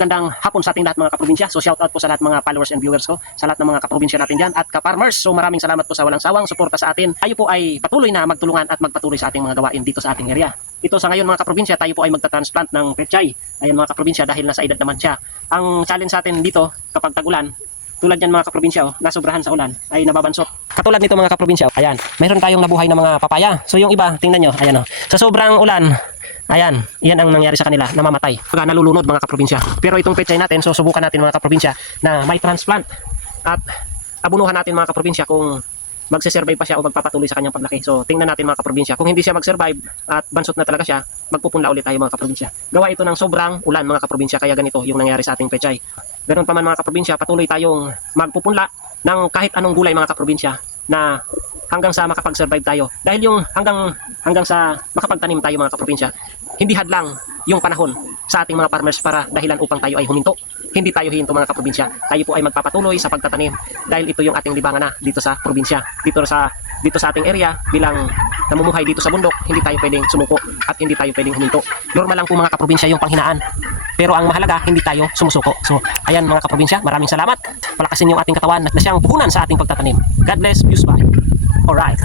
Gandang hapon sa ating lahat mga kaprobinsya. So shout out po sa lahat mga followers and viewers ko, sa lahat ng mga kaprobinsya natin dyan at ka-farmers. So maraming salamat po sa walang sawang suporta sa atin. Tayo po ay patuloy na magtulungan at magpatuloy sa ating mga gawain dito sa ating area. Ito sa ngayon mga kaprobinsya, tayo po ay magta-transplant ng pechay. Ayan mga kaprobinsya, dahil nasa edad naman siya. Ang challenge sa atin dito kapag tag-ulan, tulad yan mga kaprobinsya, nasobrahan sa ulan, ay nababansot. Katulad nito mga kaprobinsya, ayan, mayroon tayong nabuhay na mga papaya. So yung iba, tingnan nyo, ayan o, sa sobrang ulan, ayan, yan ang nangyari sa kanila, namamatay. Pagka nalulunod mga kaprobinsya. Pero itong pechay natin, so subukan natin mga kaprobinsya na may transplant. At abunuhan natin mga kaprobinsya kung magse-survive pa siya o magpapatuloy sa kanyang paglaki. So tingnan natin mga kaprobinsya. Kung hindi siya mag-survive at bansot na talaga siya, magpupunla ulit tayo mga kaprobinsya. Gawa ito ng sobrang ulan mga kaprobinsya, kaya ganito yung nangyari sa ating pechay. Ganoon pa man mga kaprobinsya, patuloy tayong magpupunla ng kahit anong gulay mga kaprobinsya na hanggang sa makapag-survive tayo. Dahil yung hanggang sa makapagtanim tayo mga kaprobinsya, hindi hadlang yung panahon sa ating mga farmers para dahilan upang tayo ay huminto. Hindi tayo hihinto mga kaprobinsya. Tayo po ay magpapatuloy sa pagtatanim dahil ito yung ating libangan na dito sa probinsya. Dito sa ating area bilang namumuhay dito sa bundok, hindi tayo pwedeng sumuko at hindi tayo pwedeng huminto. Normal lang po mga kaprobinsya yung panghinaan. Pero ang mahalaga, hindi tayo sumusuko. So, ayan mga kaprobinsya, maraming salamat. Palakasin yung ating katawan na siyang puhunan sa ating pagtatanim. God bless, peace, bye. Alright.